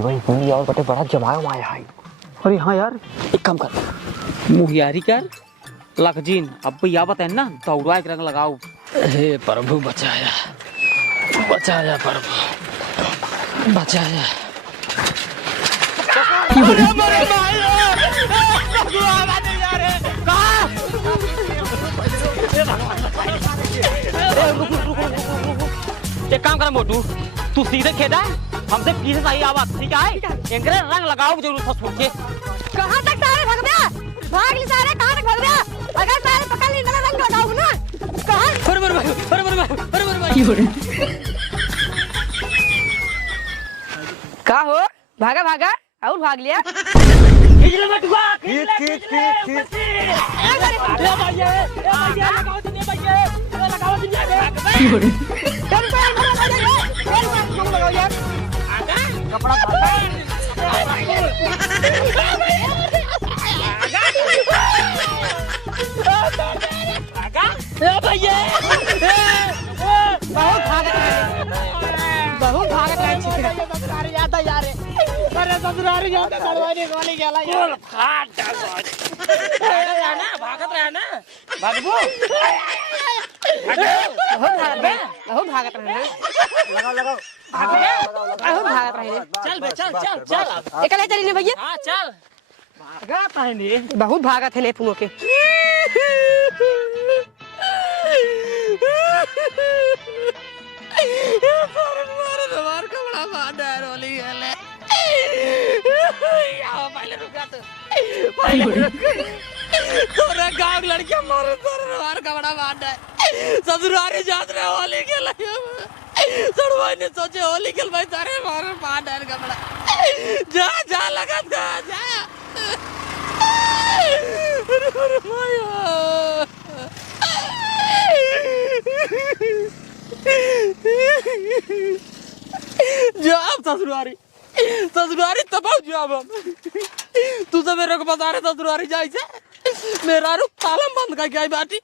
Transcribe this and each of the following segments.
भाई पूरी और बटे बड़ा जमाया माया है। अरे हाँ यार, एक काम कर, मुहियारी कर लखजीन अब या बताए ना दौड़ा एक रंग लगाओ। हे प्रभु बचाया बचाया, प्रभु बचाया। एक काम कर मोटू, तू सीधे खेदा हमसे पीछे सही आवाज, ठीक है? एंगरे रंग लगाओ जरूर फंस के। कहां तक सारे भाग गया? भाग ले सारे, कहां तक भाग गया? अगर सारे पकड़ ली ना रंग लगाओ ना। कहां? अरे का हो? भागा भागा और भाग लिया। खींच मटुआ, खींच खींच। ए भैया लगाओ तो नहीं भैया, लगाओ तो नहीं। चल लगाओ यार। कपड़ा बहुत भागत है यार। अरे ससुरारी जाता दरवाजे खोले गेला यार। फाट रहना, भागत रहना। भागबो। बहुत भागत रहे। लगाओ। बहुत भागत रहे। चल बे, चल। एकले चली ने भैया। हां चल। भागत रहनी। बहुत भागत है ले पुनो के। मार कपड़ा फाटा है रोली गेले। आओ पहले रुका तो। तोरा गांव लड़के मारो मार कपड़ा फाटा है। ससुरारी जात रे होली गेले। सड़वाई ने सोचे होली गेल भाई सारे मार फाटा है कपड़ा। जा लगत का जा। अरे माया। जाब ससुरारी तबाव जाब हम। तू तो मेरे को बता रहे ससुरारी जाए से मेरा रुक ताला बंद का क्या बाटी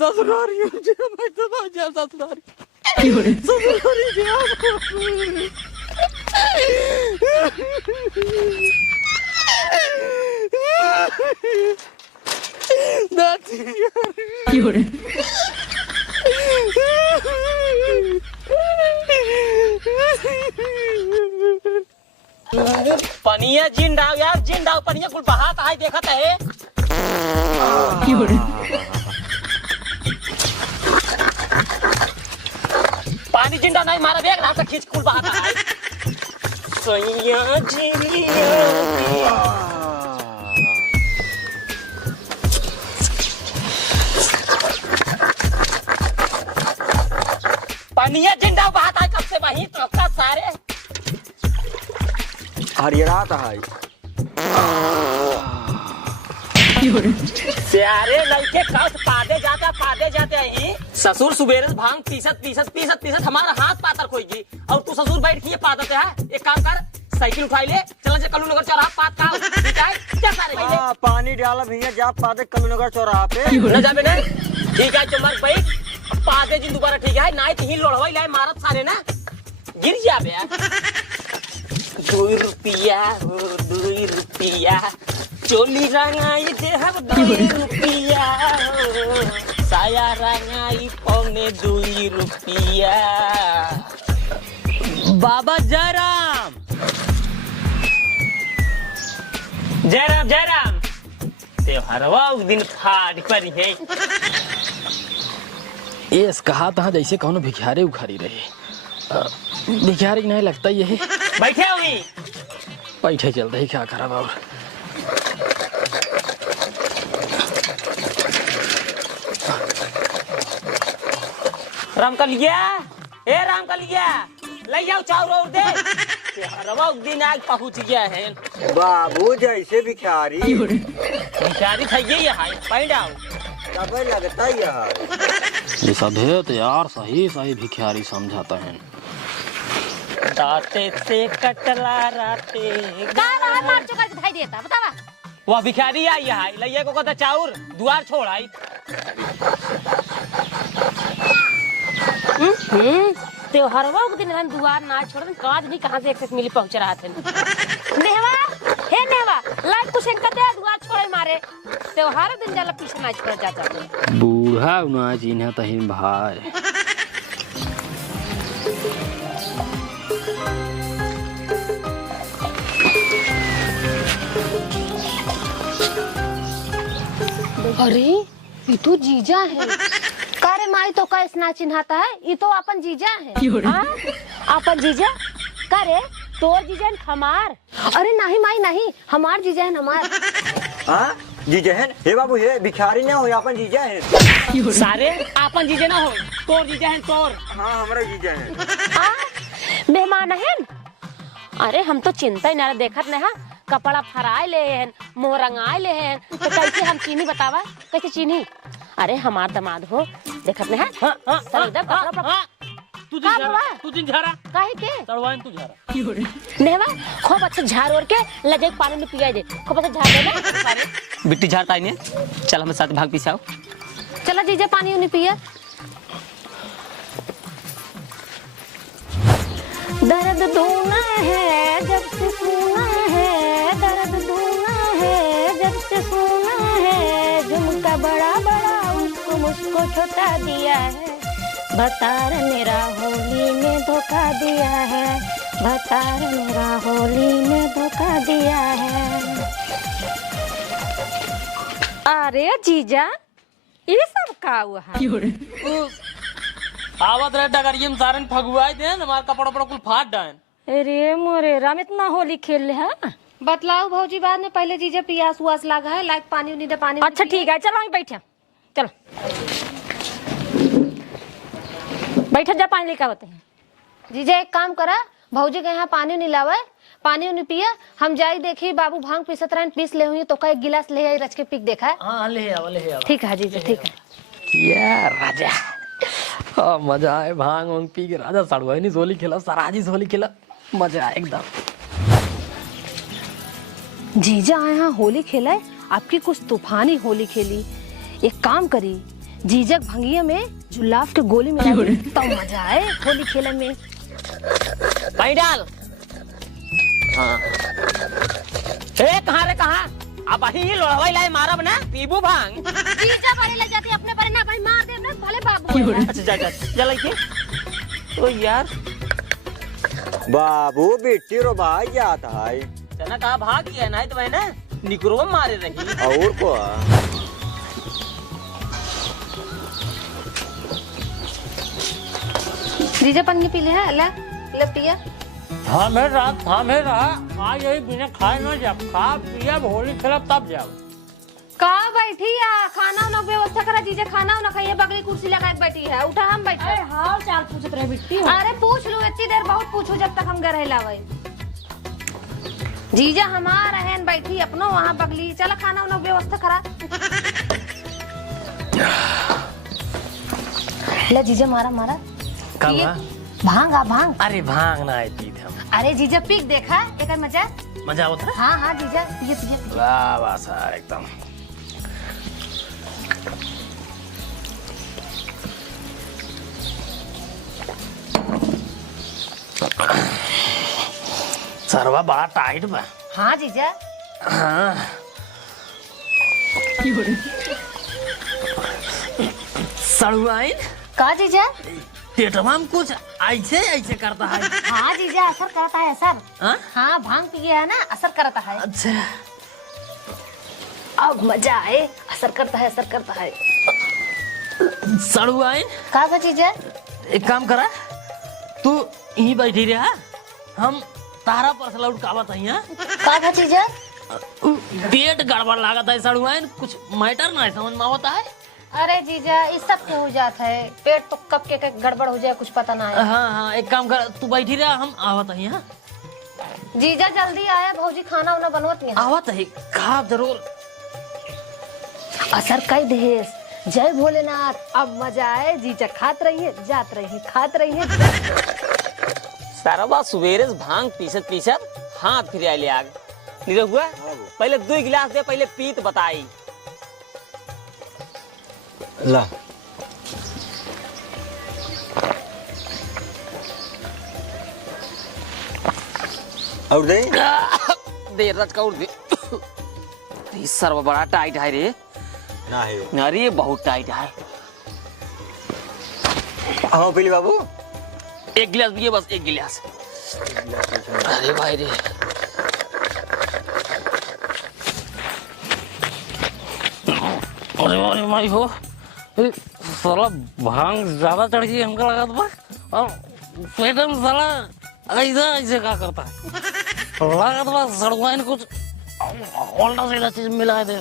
ससुरारी जाब भाई तबाव जाब ससुरारी जाब। पनिया जिन डाव यार, जिन डाव पनिया कुल बहात है देखत है। पानी जिंदा नहीं मारा बेग ना खींच कुल बहात है। सैया जिलिया पनिया जिंदा बहात है कब से वही तो का सारे हरियरात है। सारे लड़के कस पादे जाते ही ससुर सुबेरे भांग पीसत हमारा हाथ पातर खोएगी और तू ससुर बैठ के पादते है। एक काम कर साइकिल उठाई ले, चल जा कल्लू नगर चौराहा पात का ठीक है क्या सारे हां पानी डाला भैया जा पादे कल्लू नगर चौराहा पे न जाबे ना ठीक है चमर भाई पादे जी दोबारा ठीक है ना ही लोड़वाई लाए मारत सारे ना गिर जाबे यार। 2 रुपया चोली रंगाई देहब 2 रुपया साया रंगाई पौने 2 रुपया। बाबा जयराम त्योहारवा उस दिन फाड़ पर है। एस कहा था जैसे कौनो भिखारी उखारी रहे। भिखारी नहीं लगता ये बैठे होगी बैठे चलते ही क्या खराब और राम का लिया ले जाओ चाउर और दे त्योहारवा उस दिन आज पहुंच गया है। बाबू जैसे भिखारी भिखारी था ये है पैडाओ कब लगता यार ये सधे तो यार सही भिखारी समझाता है। दाते से कटला राते गाला मार चुका दिखाई देता बतावा। वह भिखारी आई है लइया को कहता चाउर दुआर छोड़ आई। त्योहारवा के दिन हम दुआर ना छोड़ दें काज नहीं कहां से एक्सेस मिली पहुंच रहा थे नेहवा हे नेहवा लाइट कुछ इनका दे दुआर छोड़े मारे त्योहार दिन जाला पीछे ना छोड़ जाता बूढ़ा ना चिन्ह तहिन भाई अरे ये तो जीजा है कारे माई तो का इतना चिन्हाता है ये तो अपन जीजा है हाँ? अपन जीजा करे तो जीजा है हमार अरे नहीं माई नहीं हमार जीजा है हमार हाँ जीजा है हे बाबू हे भिखारी ना हो अपन जीजा है सारे अपन जीजा ना हो तोर जीजा है तोर हाँ हमारा जीजा है मेहमान है अरे हम तो चिंता ही ना देखत नहीं हाँ कपड़ा फराए ले हैं मोह रंगाए ले हैं तो कैसे हम चीनी बतावा कैसे चीनी अरे हमार दामाद हो देखत नहीं है सब एकदम कपड़ा तू दिन झारा काहे के तड़वाइन तू झारा नेवा खूब अच्छा झाड़ ओर के लगे पानी में पिया दे खूब अच्छा झाड़ देना बिट्टी झाड़ता है चल हमें साथ भाग पिसाओ चला जीजा पानी उन्हें पिया दर्द दूना है जब से सुना है दर्द दूना है जब से सुना है झुमका बड़ा बड़ा उसको मुझको छोटा दिया है भतार मेरा होली में धोखा दिया है भतार मेरा होली में धोखा दिया है अरे जीजा ये सब का हुआ है आवत रहे डगरिये में सारन फगुआई दे हमार कपड़ा पड़ा कुल फाड़ डायन अरे मोरे राम इतना होली खेल ले है बतलाओ भौजी बाद में पहले जीजा पियास उस लागा है लाइक पानी उन्हीं दे पानी अच्छा ठीक है चलो हम बैठे चलो बैठे जा पानी लेकर होते हैं जीजा एक काम करा भौजी के यहाँ पानी नहीं लावे पानी उन्हीं पिया हम जाई देखी बाबू भांग पीसत रहे पीस ले हुई तो का एक गिलास ले आई रच के पीक देखा है हां ले आवा ठीक है जीजा ठीक है यार राजा मजा आए भांग वांग पी के राजा सड़ुआ नहीं होली खेला सराजी होली खेला मजा आए एकदम जीजा आए यहाँ होली खेला आपकी कुछ तूफानी होली खेली एक काम करी जीजा भंगिया में जुलाफ के गोली मिला तब मजा आए होली खेले में पानी डाल हां ए कहां रे कहां अब ही लोहवाई लाए मारब ना पीबू भांग जीजा बड़े ले जाती अपने पर ना भाई मार दे ना भले बाबू अच्छा जा लइके ओ यार बाबू बेटी रो भाई जाता है तना कहा भाग गया नहीं तो ना निकरो मारे रही और को जीजा पानी पी ले है ले पिया हाँ मेरा आ यही बिना खाए ना जब खा पिया होली खेला तब जाओ का बैठी है खाना ना व्यवस्था करा जीजा खाना ना खाइए बगली कुर्सी लगा के बैठी है उठा हम बैठे अरे हाल चाल पूछत रहे बिट्टी अरे पूछ लो इतनी देर बहुत पूछो जब तक हम घर लावे जीजा हमारा है बैठी अपनो वहाँ बगली चला खाना ना व्यवस्था करा ले जीजा मारा भांग आ भांग अरे भांग ना पी हम अरे जीजा पीक देखा एक मजा होता है हाँ जीजा पिए वाह वाह सर एकदम सरवा बड़ा टाइट बा हाँ जीजा हाँ सड़ुआइन का जीजा पेटवा में कुछ ऐसे करता है हाँ जीजा असर करता है असर हाँ भांग पी गया है ना असर करता है अच्छा अब मजा आए असर करता है सड़ुआइन का जीजा एक काम करा तू यहीं बैठी रहा हम तारा पर सलाउट कावत है का जीजा पेट गड़बड़ लागत है सड़ुआइन कुछ मैटर ना समझ में आवता है अरे जीजा इस सब क्यों हो जाता है पेट तो कब के गड़बड़ हो जाए कुछ पता ना है हाँ एक काम कर तू बैठी रहा हम आवत है यहाँ जीजा जल्दी आया भौजी खाना वाना बनवत है आवत है खा जरूर असर कई देश जय भोलेनाथ अब मजा आए जीजा खात रही है जात रही है खात रही है सारा बात सवेरे से भांग पीसत हाथ फिर आए आग नहीं हुआ पहले 2 गिलास दे पहले पीत बताई ला और दे दे रचका और दे। ये सर्व बड़ा टाइट है रे। ना है अरे बहुत टाइट है। हाँ पीली बाबू एक गिलास पिए बस, एक गिलास। अरे भाई रे अरे भाई हो साला भांग ज्यादा चढ़ गई हमको लगा था। और पेट में साला ऐसा ऐसे क्या करता है, लगा था सड़वाइन कुछ उल्टा सीधा चीज मिला दे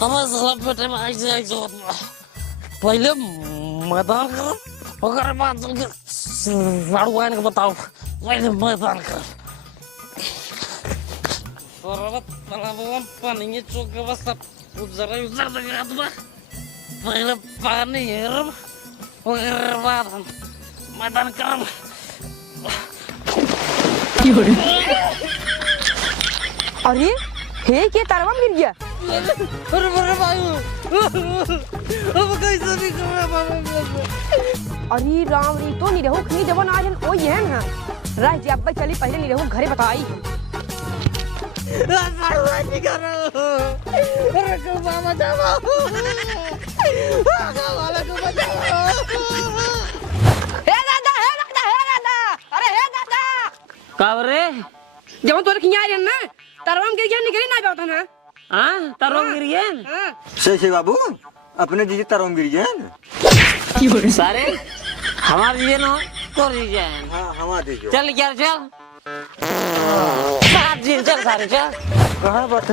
तब साला पेट में ऐसे ऐसे होता। पहले मैदान करो ओकर बाद सड़वाइन को बताओ, पहले मैदान करो। और तालाब पानी चौक के बस उजर उजर लगा था। पहले पानी हेरब ओकर बाद हम मैदान करब। अरे हे के तरवा गिर गया। अरे भाई अब कैसे निकलना बाबा। अरे राम री तो नहीं रहू खनी जवन आज ओ ये है ना राह जी अब चली पहले नहीं रहू घरे बताई। नहीं करो अरे को बाबा जाओ आगा वाला को बचाओ। हे दादा हे दादा हे दादा अरे हे दादा कब रे? जवन तोरे खिया आयन ना तरवा गिर गया निकली ना जाता ना। हाँ तारो गिर गया। हां से बाबू अपने जीजे तरम गिर गए सारे हमारे लिए ना तो रीजन। हाँ हमारा दीजिए चल यार चल साथ जी चल सारे चल। कहाँ बात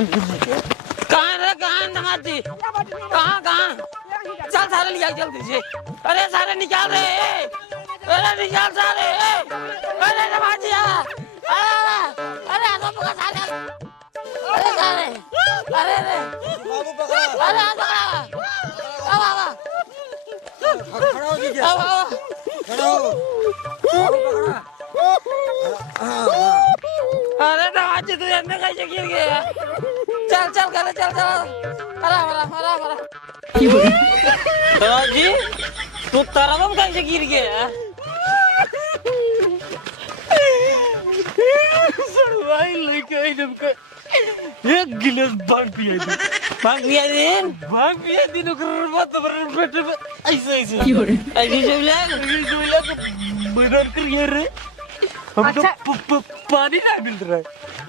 कहाँ रे कहाँ नमाजी कहाँ कहाँ चल सारे लिया चल दीजिए। अरे सारे निकाल रहे अरे निकाल सारे अरे नमाजी अरे आदम पकड़ सारे अरे सारे अरे रे बाबू पकड़ा अरे आ बाबा खड़ा हो जीजे आ बाबा खड़ा हो बाबू पकड़ा। अरे नमाजी तू इतने कैसे गिर गया? चल चल कर चल चल हरा जी तू तरवम कैसे गिर गया? सड़वाई लेके इनका एक गिलास भांग पिया दे। भांग पिया दिन भांग पिया दिन ओकर बात पेट में ऐसे ऐसे ऐसी जो लग जो लग मैदान करिए रे। हम तो पानी नहीं मिल रहा है,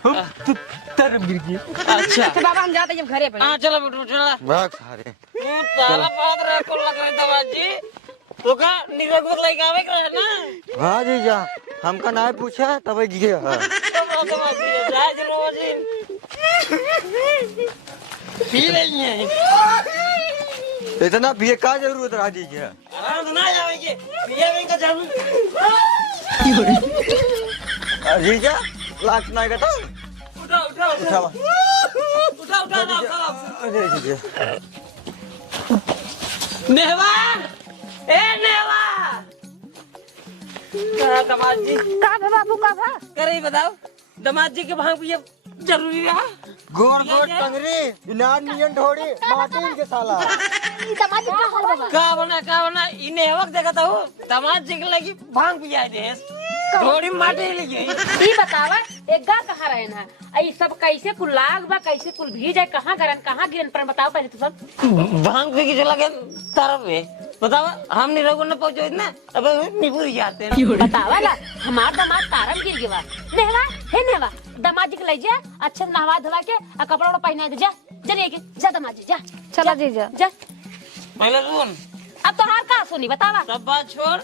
हम तो तरम गिर गए। अच्छा अच्छा बाबा हम जाते जब घरे पे। हाँ चलो बेटू चला भाग सारे तू तारा बात रे को लग रही दवाजी तो का निरगुत लेके आवे करे ना। हाँ जीजा हमका ना पूछा तब जिए दवाजी जाए दवाजी पी नहीं है इतना पिए का जरूरत रहा दीजिए। आराम से ना जाएंगे पिए में का जरूर जीजा लाख ना गता उठा उठा उठा उठा उठा ना अरे जीजा नेवा ए नेवा का दमाजी का भे बाबू का भा करे बताओ दमाजी के भांग पिए जरूरी है। गोर गोर टंगरी इनार नियन ढोड़ी माटी के साला समाज का हाल बाबा का बना इन्हें वक्त देखता हूँ दमाजी के लगी भांग पिया दे थोड़ी माटी लगी ई बतावा एक गा कहाँ रहे ना आई सब कैसे कुल लाग बा कैसे कुल भी जाए कहाँ गरन कहाँ गिरन पर बताओ पहले तो सब। भांग पी के चला गया तरफ में बताओ हम नहीं रघु न पहुंचो इतना अब निपुर जाते हैं बतावा ला हमार दामाद तारम गिर गया नेहवा हे नेहवा दामाद जी के ले जा अच्छे से नहवा धोवा के आ कपड़ा वपड़ा पहना के जा जरिए के जा दामाद जी जा चला जीजा जा। पहले सुन अब तो हार का सुनी बतावा सब बात छोड़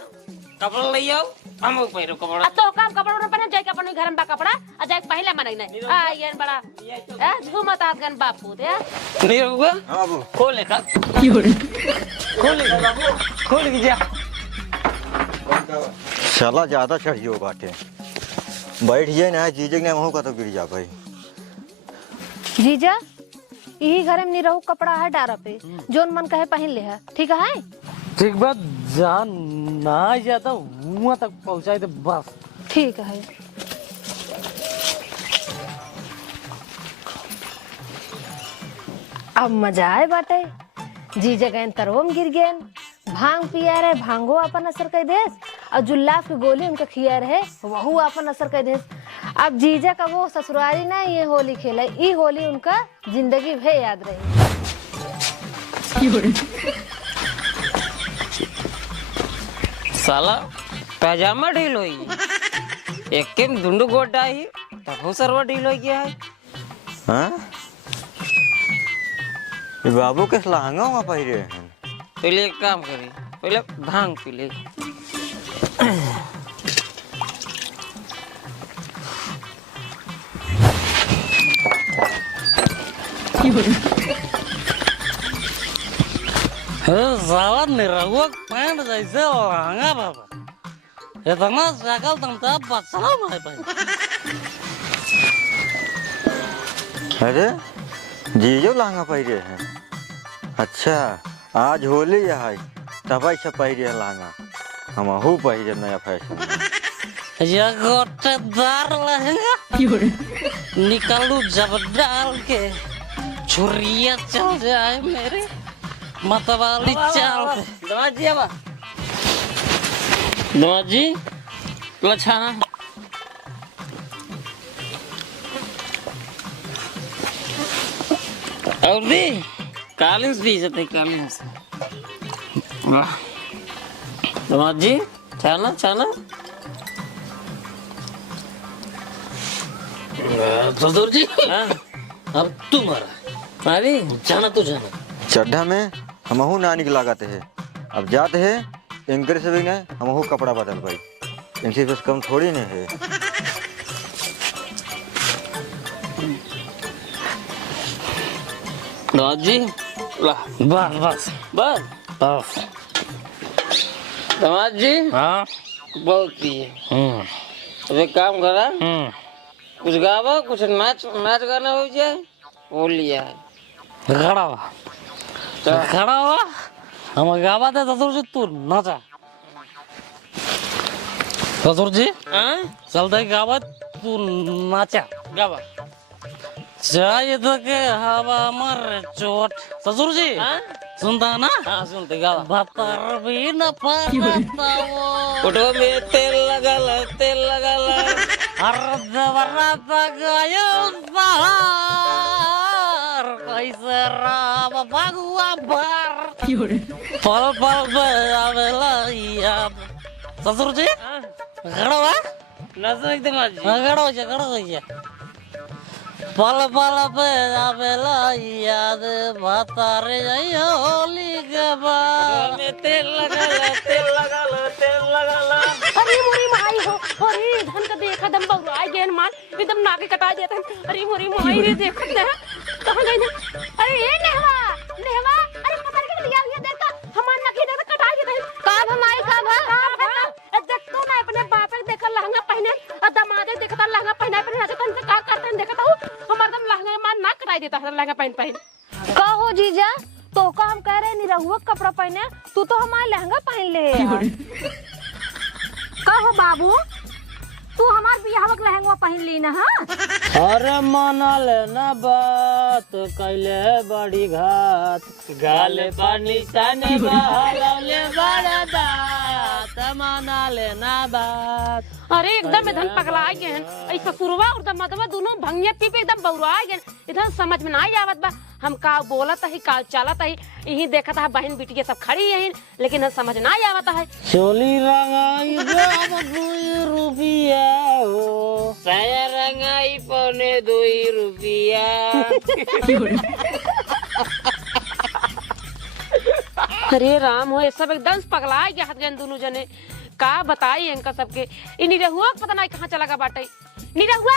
कपड़ा ले आओ हम पहनो कपड़ा अब तो काम कपड़ा वपड़ा पहना जाए के अपन घर में बा कपड़ा आ जाए पहले मन नहीं आ ये बड़ा ए झूमत आदगन बापू दे नहीं रघुआ हाँ बाबू खोल लेखा खोल ले बाबू खोल के जा साला ज्यादा चढ़ियो बाटे बैठ जाए ना जीजे ने वहाँ का तो गिर जा भाई। जीजा यही घर में नहीं रहू कपड़ा है डारा पे जोन मन कहे पहन ले है ठीक है। ठीक बात जहाँ ना जाता वहाँ तक पहुँचाए थे बस। ठीक है अब मजा आए बाटे जी जगह तरवम गिर गए भांग पिया रहे भांगो अपन असर कर देस और जुल्लाफ की गोली उनका खिया रहे वहू अपन असर कर देस अब जीजा का वो ससुरारी ना ये होली खेला, ये होली उनका जिंदगी भर याद रही। साला पैजामा ढील हुई, एक के धुंडू गोटा ही तब सर्व ढील हो गया है। हाँ ये बाबू के लहंगा हुआ पहिरे हैं। पहले एक काम करी, पहले भांग पी ले। साला निरहुआ पैंट जैसे लहंगा बाबा, इतना शकल तुमका बचला भाई भाई। अरे जीजो लहंगा पहिरे हैं। अच्छा आज होली है तब ऐसा पहिरे लहंगा, हम हूँ पहिरे नया फैशन। ये गोटेदार लहंगा निकालू जब डाल के छुरिया चल जाए मेरे मतवाली चाल पे। दमाजी आवा, दमाजी लछाना और दी कालीन भी जते कालीन से। वाह दमाजी छाना छाना ससुर जी। हाँ अब तुम्हारा अरे जाना तो जाना। चड्ढा में हमहू नानी के लगाते हैं, अब जाते हैं इनकर से भी नहीं हमहू कपड़ा बदल भाई, इनसे बस कम थोड़ी नहीं है। दमाजी वाह बस बस बस बस। दमाजी हाँ बहुत पिए। अब एक काम करा, कुछ गावा कुछ नाच नाच गाना हो जाए, वो लिया है। खड़ा हुआ खड़ा हुआ हम गावा दे ससुर जी, तू नाचा। ससुर जी हाँ चलते गावा तू नाचा। गावा चाहिए तो के हवा मर चोट। ससुर जी हाँ सुनता ना? हाँ सुनते गावा। भतर भी न पाता वो फोटो में तेल लगाला तेल लगाला। अर्ध बरात गयो बाहर कैसे राम भगवा भर पल पल आवेला याद। ससुर जी खड़ा हुआ नाचो एकदम आज खड़ा हो जा पल पल पे आवेला याद भतारे होली के बाद में तेल लगाला तेल लगाला तेल लगाला। अरे मोरी माई हो, अरे धन का देखा दम बउराई गेन मान एकदम नाके कटा देता है। अरे मोरी माई रे देखत ना कहां गई ना। अरे ये नेहवा नेहवा, अरे पता नहीं क्या लिया देर का हमार नकी दे कटा देता है। का भमाई का भा देख तू ना अपने बाप के देखल लहंगा पहने और दमादे देखता लहंगा पहना पहने ना तन का करते हैं देखता हूं हमार दम लहंगा मान नाक कटाई देता है लहंगा पहन पहन। का हो जीजा, तो का हम कह रहे निरहुआ कपड़ा पहने, तू तो हमारा लहंगा पहन ले यार। का हो बाबू, तू हमार बियाह के लहंगा पहन ली ना? हाँ अरे मना लेना बात कैले बड़ी घात गाले पानी साने बहाले बड़ा बात मना लेना बात। अरे एकदम इधर पगला गए हैं ऐसा सुरवा और दमदवा दोनों भंगिया पी पे एकदम बौरा गए। इधर समझ में ना आवत बा हम का बोलत है का चालत है। यही देखता है बहन बेटी सब खड़ी है लेकिन हम समझ ना आवत है। चोली रंगाई जब 2 रुपया हो, साया रंगाई पौने 2 रुपया। अरे राम हो, ये सब एकदम पगला गया हाथ गए दोनों जने। का बताई इनका सबके। इ निरहुआ पता नहीं कहाँ चला गया बाटे। निरहुआ,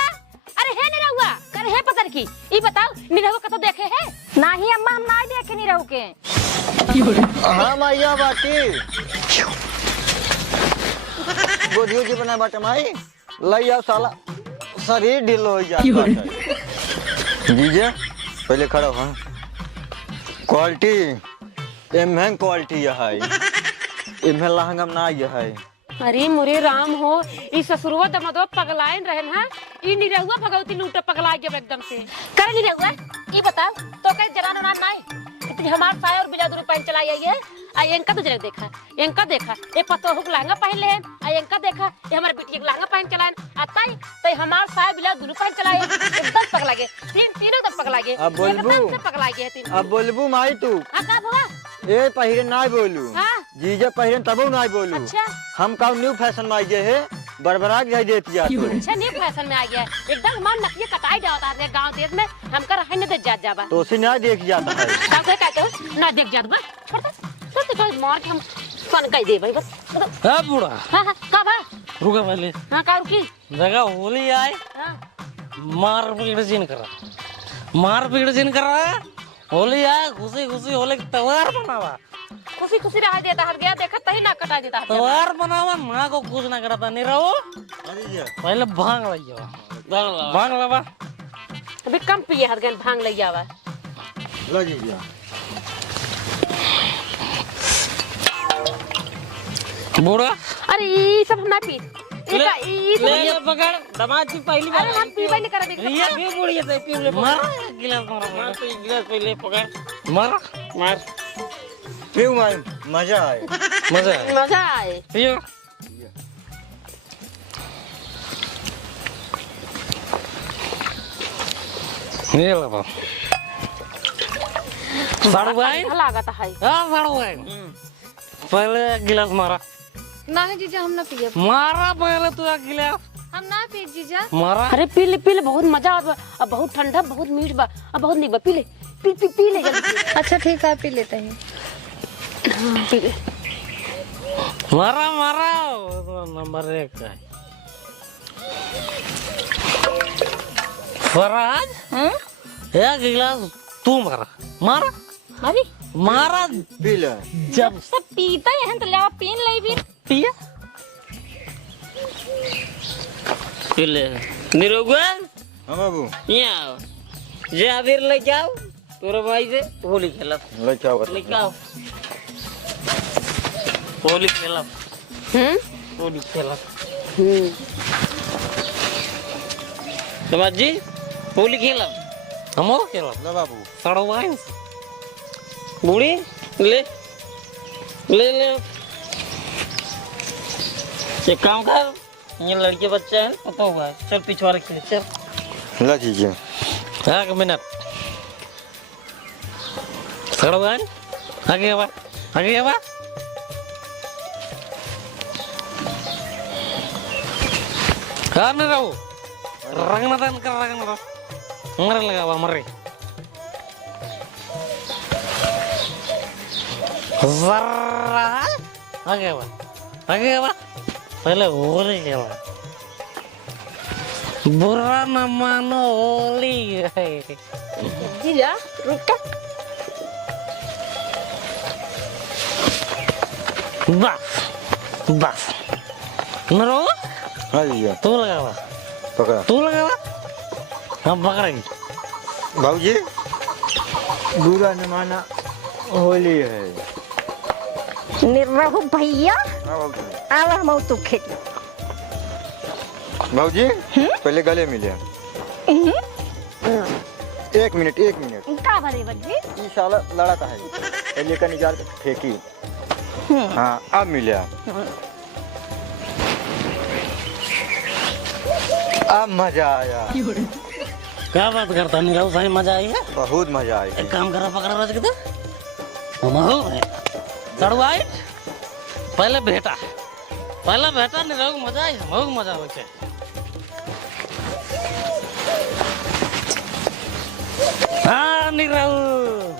अरे है निरहुआ, कर है पतर की। ई बताओ निरहुआ का तो देखे है? नहीं अम्मा, हम ना देखे नहीं रहू के। हाँ मैया बाटी गोदियो जी बना बाटे माई लई आओ साला शरीर ढीलो हो जाता है। जीजे पहले खड़ा हो। क्वालिटी एमहन क्वालिटी है, इम्हे लहंगा ना है। अरे मोरे राम हो, ई ससुरवा दमदवा पगलाइन रहन है। ई निरहुआ भगवती लूटा पगला गया एकदम से। कर निरहुआ, ई बताओ तो कहीं जनान उनान नहीं इतनी हमार साया और बिना दूर पैन चलाई आई है। आ इनका तुझे देखा इनका देखा ये पतोहू के लहंगा पहन ले आ इनका देखा ये हमारे बिटिया के लहंगा पहन चलाए आताई तो हमार साहब बिला दुनु पहन चलाए एकदम पगला गए तीनों एकदम पगला गए अब बोलबू। एकदम से पगला गए तीन अब बोलबू माई तू हां का बुआ ए पहिरे ना बोलू हां जीजा पहिरे तबो ना बोलू अच्छा हम का न्यू फैशन में आ गए है बड़बड़ा के देती जा तो अच्छा न्यू फैशन में आ गया है एकदम हमार नकिया कटाई जाता है गांव देश में हमका रहे न दे जात जाबा तो उसे ना देख जाता है का कहते हो ना देख जात बा छोड़ तो मार के हम सन कह दे भाई बस हाँ बूढ़ा हां हां का बा रुका पहले हां का रुकी जगह होली आए हां मार पीट जिन करा होली आए खुशी खुशी होली के त्योहार मनावा खुशी खुशी रह देता हट गया देखा तही ना कटा देता हट त्योहार मनावा ना को कुछ ना करता नहीं रहो पहले भांग लइयो भांग लबा अभी कम पिए हट गए भांग ले जावा लो जीजा बूढ़ा अरे ये सब हम ना पी एका ई सब ले पकड़ दमाद की पहली अरे हम पीबे नहीं करब ये भी बुढ़िया से पी ले मार गिलास मार तो गिलास पहले पकड़ मार पियो माई मजा आए मजा है मजा आए पियो ये लो साड़ू भाई अच्छा लागत है हाँ साड़ू भाई पहले गिलास मारा ना है जीजा हम ना पिए मारा पहले तू गिलास हम ना पिए जीजा मारा अरे पी ले बहुत मजा अब बहुत ठंडा बहुत मीठ बा अब बहुत नीक बा पी ले जल्दी अच्छा ठीक है पी लेते हैं पी ले मारा नंबर 1 का है फराज एक गिलास तू मारा मारी पी ले जब सब पीता है तो ले पीन ले भी पिया ले निरोगवा हाँ बाबू यहाँ जे अबीर लेके आओ तोरे भाई से होली खेलब ले जाओ लेके आओ होली खेलब होली खेलब समाज जी होली खेलब हम खेलो ले बाबू साड़ू भाई बूढ़ी ले ले ले एक काम कर ये लड़के बच्चा है पता हुआ है चल पिछवा रखे चल ले जीजा 1 मिनट साड़ू भाई आगे आवा हाँ नहीं रहो रंगना मरे लगा मरे जरा आगे आवा पहले होली खेला बुरा न मानो होली है जीजा रुक बस नरो हाँ जीजा तू लगावा पकड़ा तू लगावा हम पकड़ेंगे बाबूजी बुरा न माना होली है निरहु भैया हाँ बाबूजी आवा हम तो खेत बाबूजी पहले गले मिले 1 मिनट का भरे बजी ये साला लड़ा था है पहले का निकाल के फेंकी हाँ अब मिले अब मजा आया क्या बात करता नहीं रहो सही मजा आई है बहुत मजा आई एक काम करा पकड़ा रच के हम हो साड़ू आई पहले बेटा नहीं रहो मजा आई हम हो मजा आवे छे हाँ नहीं रहो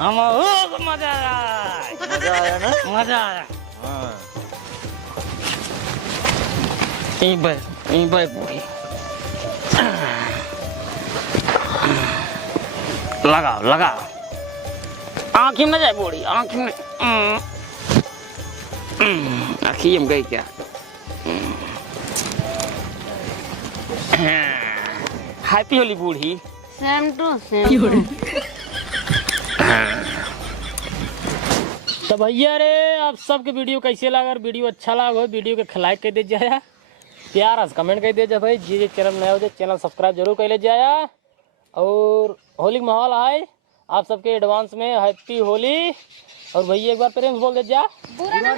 हम हो मजा आया ना मजा आया हाँ ई भाई पूरी लगाओ आँखी में जाए बूढ़ी आँखी में आखी हम गई क्या happy Holi Burhi same to same तो भैया रे आप सबके वीडियो कैसे लगा अगर वीडियो अच्छा लगा हो वीडियो के लाइक कर दे जाया प्यार आज कमेंट कर दे जा भाई जी चैनल नया हो चैनल सब्सक्राइब जरूर कर ले जाया और होली माहौल आए आप सबके एडवांस में हैप्पी होली। और भैया एक बार प्रेम से बोल दे जा। बुरा ना